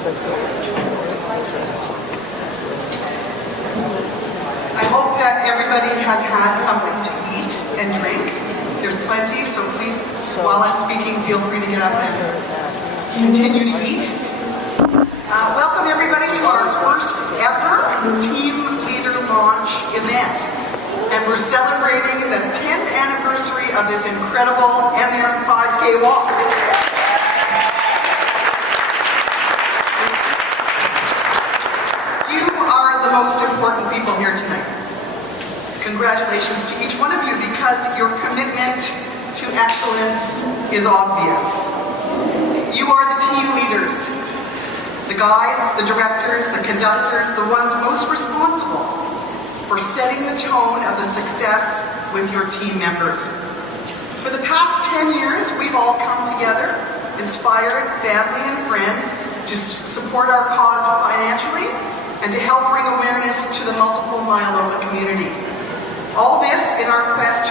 I hope that everybody has had something to eat and drink. There's plenty, so please, while I'm speaking, feel free to get up and continue to eat. Welcome everybody to our first ever Team Leader Launch event. And we're celebrating the 10th anniversary of this incredible MM5K walk. You are the most important people here tonight. Congratulations to each one of you, because your commitment to excellence is obvious. You are the team leaders, the guides, the directors, the conductors, the ones most responsible for setting the tone of the success with your team members. For the past 10 years, we've all come together, inspired family and friends to support our cause financially and to help bring awareness to the multiple myeloma community. All this in our quest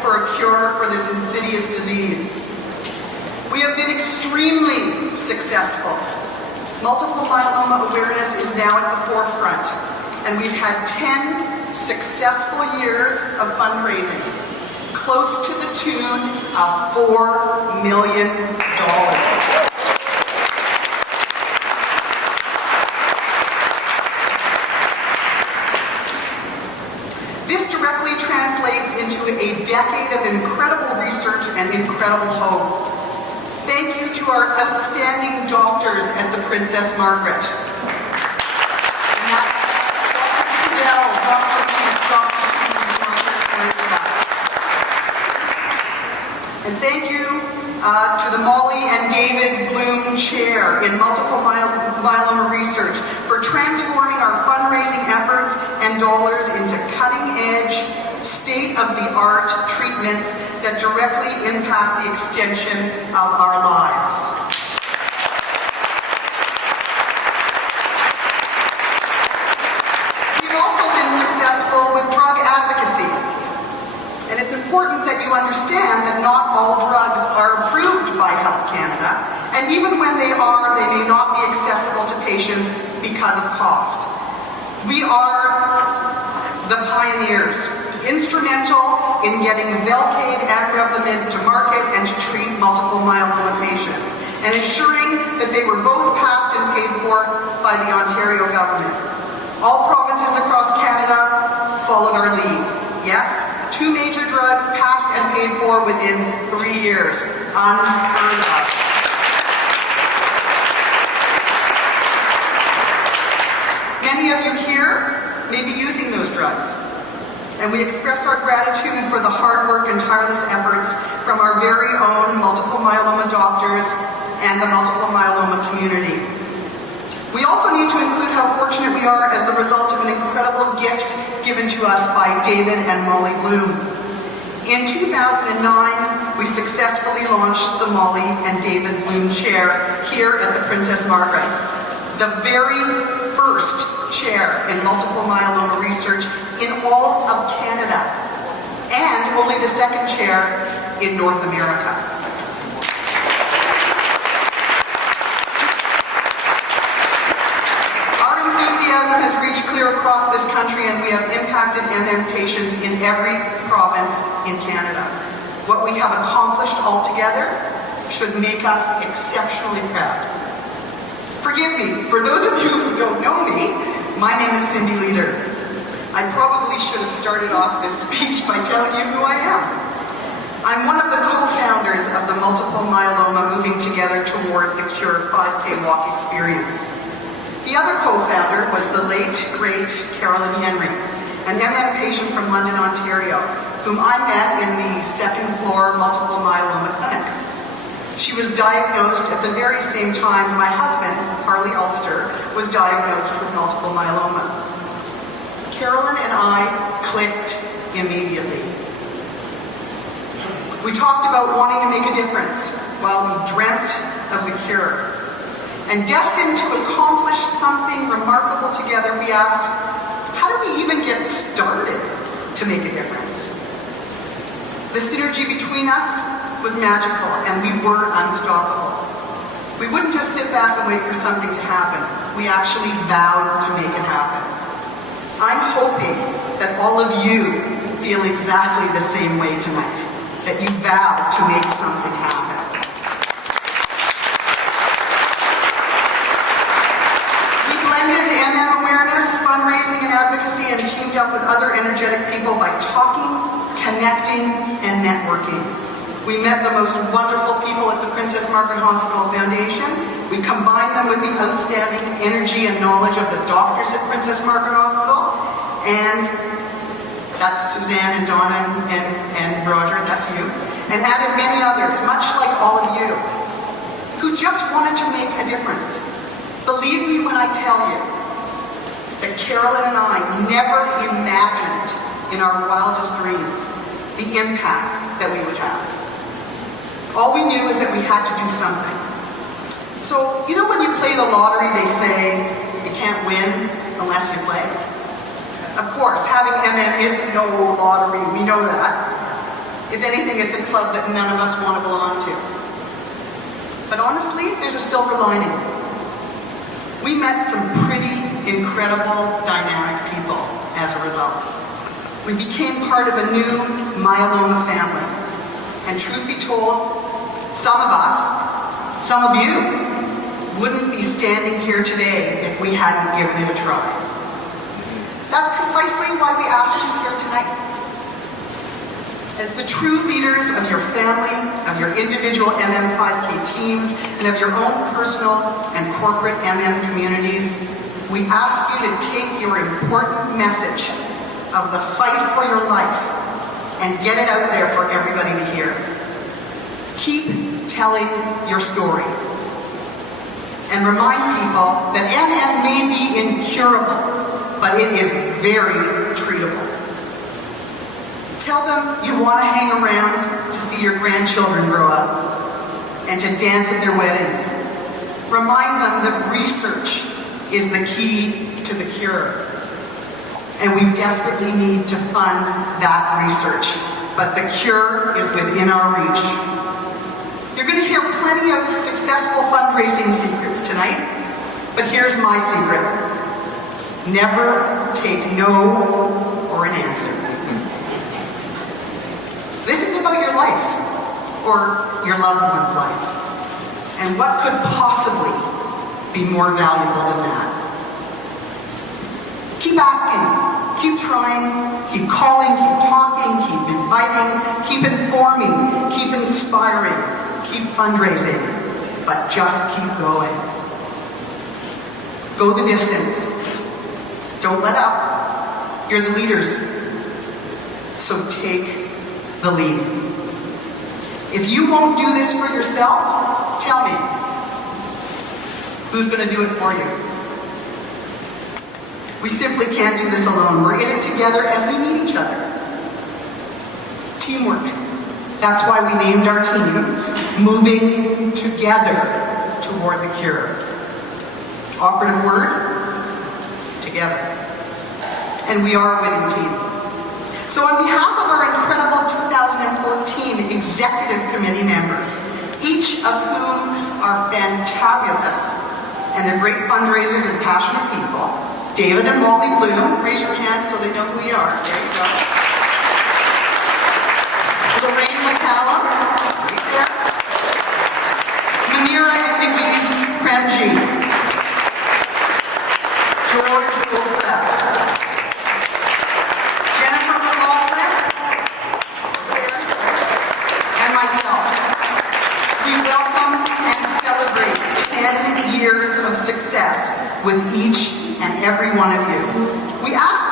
for a cure for this insidious disease. We have been extremely successful. Multiple myeloma awareness is now at the forefront, and we've had 10 successful years of fundraising, close to the tune of $4 million. This directly translates into a decade of incredible research and incredible hope. Thank you to our outstanding doctors at the Princess Margaret. And that's Dr. Trudell, Dr. Reeves, Dr. Teams, Dr. And thank you to the Molly and David Bloom Chair in Multiple Myeloma Research for transforming our fundraising efforts and dollars into cutting-edge, state-of-the-art treatments that directly impact the extension of our lives. We've also been successful with drug advocacy. And it's important that you understand that not all drugs are approved by Health Canada, and even when they are, they may not be accessible to patients because of cost. We are the pioneers, instrumental in getting Velcade and Revlimid to market and to treat multiple myeloma patients, and ensuring that they were both passed and paid for by the Ontario government. All provinces across Canada followed our lead. Yes, 2 major drugs passed and paid for within 3 years. Unheard of. Many of you here may be using those drugs, and we express our gratitude for the hard work and tireless efforts from our very own multiple myeloma doctors and the multiple myeloma community. We also need to include how fortunate we are as the result of an incredible gift given to us by David and Molly Bloom. In 2009, we successfully launched the Molly and David Bloom Chair here at the Princess Margaret, the very first chair in multiple myeloma research in all of Canada, and only the second chair in North America. Has reached clear across this country, and we have impacted MM patients in every province in Canada. What we have accomplished altogether should make us exceptionally proud. Forgive me, for those of you who don't know me, my name is Cindy Leader. I probably should have started off this speech by telling you who I am. I'm one of the co-founders of the Multiple Myeloma Moving Together Toward the Cure 5K Walk experience. The other co-founder was the late, great Carolyn Henry, an MM patient from London, Ontario, whom I met in the second-floor multiple myeloma clinic. She was diagnosed at the very same time my husband, Harley Ulster, was diagnosed with multiple myeloma. Carolyn and I clicked immediately. We talked about wanting to make a difference while we dreamt of the cure. And destined to accomplish something remarkable together, we asked, how do we even get started to make a difference? The synergy between us was magical, and we were unstoppable. We wouldn't just sit back and wait for something to happen. We actually vowed to make it happen. I'm hoping that all of you feel exactly the same way tonight, that you vow to make something happen. We blended MM awareness, fundraising, and advocacy and teamed up with other energetic people by talking, connecting, and networking. We met the most wonderful people at the Princess Margaret Hospital Foundation. We combined them with the outstanding energy and knowledge of the doctors at Princess Margaret Hospital. And that's Suzanne and Donna and Roger, that's you. And added many others, much like all of you, who just wanted to make a difference. Believe me when I tell you that Carolyn and I never imagined in our wildest dreams the impact that we would have. All we knew is that we had to do something. So, you know when you play the lottery, they say you can't win unless you play? Of course, having MM is no lottery, we know that. If anything, it's a club that none of us want to belong to. But honestly, there's a silver lining. We met some pretty incredible, dynamic people as a result. We became part of a new myeloma family. And truth be told, some of us, some of you, wouldn't be standing here today if we hadn't given it a try. That's precisely why we asked you here tonight. As the true leaders of your family, of your individual MM5K teams, and of your own personal and corporate MM communities, we ask you to take your important message of the fight for your life and get it out there for everybody to hear. Keep telling your story. And remind people that MM may be incurable, but it is very treatable. Tell them you want to hang around to see your grandchildren grow up and to dance at their weddings. Remind them that research is the key to the cure. And we desperately need to fund that research. But the cure is within our reach. You're going to hear plenty of successful fundraising secrets tonight, but here's my secret. Never take no for an answer. This is about your life, or your loved one's life. And what could possibly be more valuable than that? Keep asking, keep trying, keep calling, keep talking, keep inviting, keep informing, keep inspiring, keep fundraising, but just keep going. Go the distance. Don't let up. You're the leaders. So take the lead. If you won't do this for yourself, tell me. Who's going to do it for you? We simply can't do this alone. We're in it together and we need each other. Teamwork. That's why we named our team Moving Together Toward the Cure. Operative word, together. And we are a winning team. So on behalf of our incredible 2014 Executive Committee members, each of whom are fantabulous and they're great fundraisers and passionate people, David and Molly Bloom, raise your hands so they know who you are. There you go. Lorraine McCallum, right there. Manira and Nikki Premji. George Goldblatt. Jennifer McLaughlin. There. And myself. We welcome and celebrate 10 years of success with each and every one of you. We ask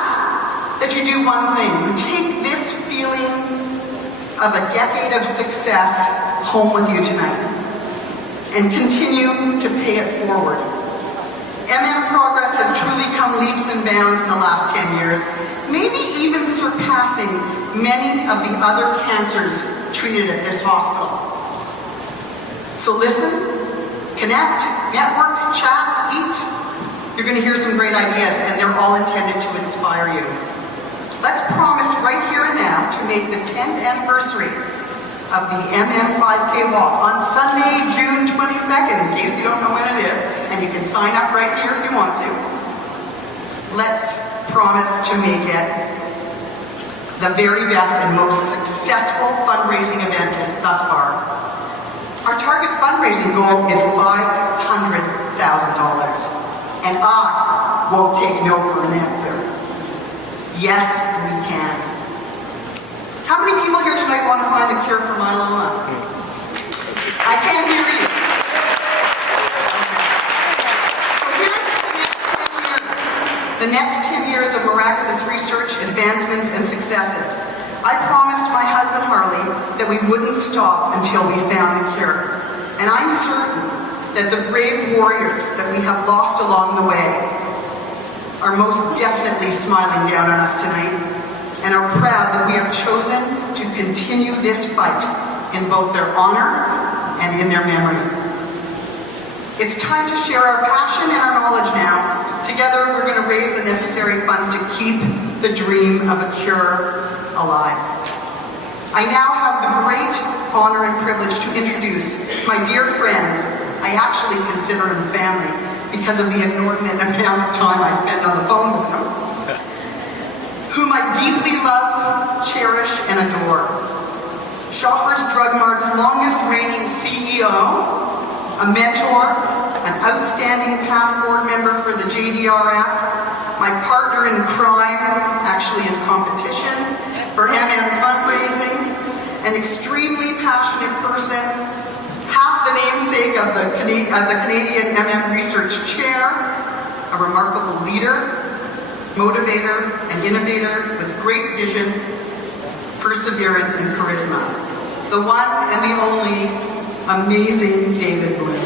that you do one thing. You take this feeling of a decade of success home with you tonight and continue to pay it forward. MM progress has truly come leaps and bounds in the last 10 years, maybe even surpassing many of the other cancers treated at this hospital. So listen, connect, network, chat, eat. You're going to hear some great ideas, and they're all intended to inspire you. Let's promise right here and now to make the 10th anniversary of the MM5K walk on Sunday, June 22nd, in case you sign up right here if you want to. Let's promise to make it the very best and most successful fundraising event thus far. Our target fundraising goal is $500,000, and I won't take no for an answer. Yes, we can. How many people here tonight want to find a cure for myeloma? I can't hear you. So here's to the next 10 years of miraculous research, advancements, and successes. I promised my husband Harley that we wouldn't stop until we found a cure. And I'm certain that the brave warriors that we have lost along the way are most definitely smiling down on us tonight and are proud that we have chosen to continue this fight in both their honor and in their memory. It's time to share our passion and our knowledge now. Together, we're going to raise the necessary funds to keep the dream of a cure alive. I now have the great honor and privilege to introduce my dear friend. I actually consider him family because of the inordinate amount of time I spend on the phone with him, whom I deeply love, cherish, and adore. Shoppers Drug Mart's longest reigning CEO, a mentor, an outstanding past board member for the JDRF, my partner in crime, actually in competition, for MM fundraising, an extremely passionate person, half the namesake of the Canadian MM Research Chair, a remarkable leader, motivator, and innovator with great vision, perseverance, and charisma. The one and the only amazing David Bloom.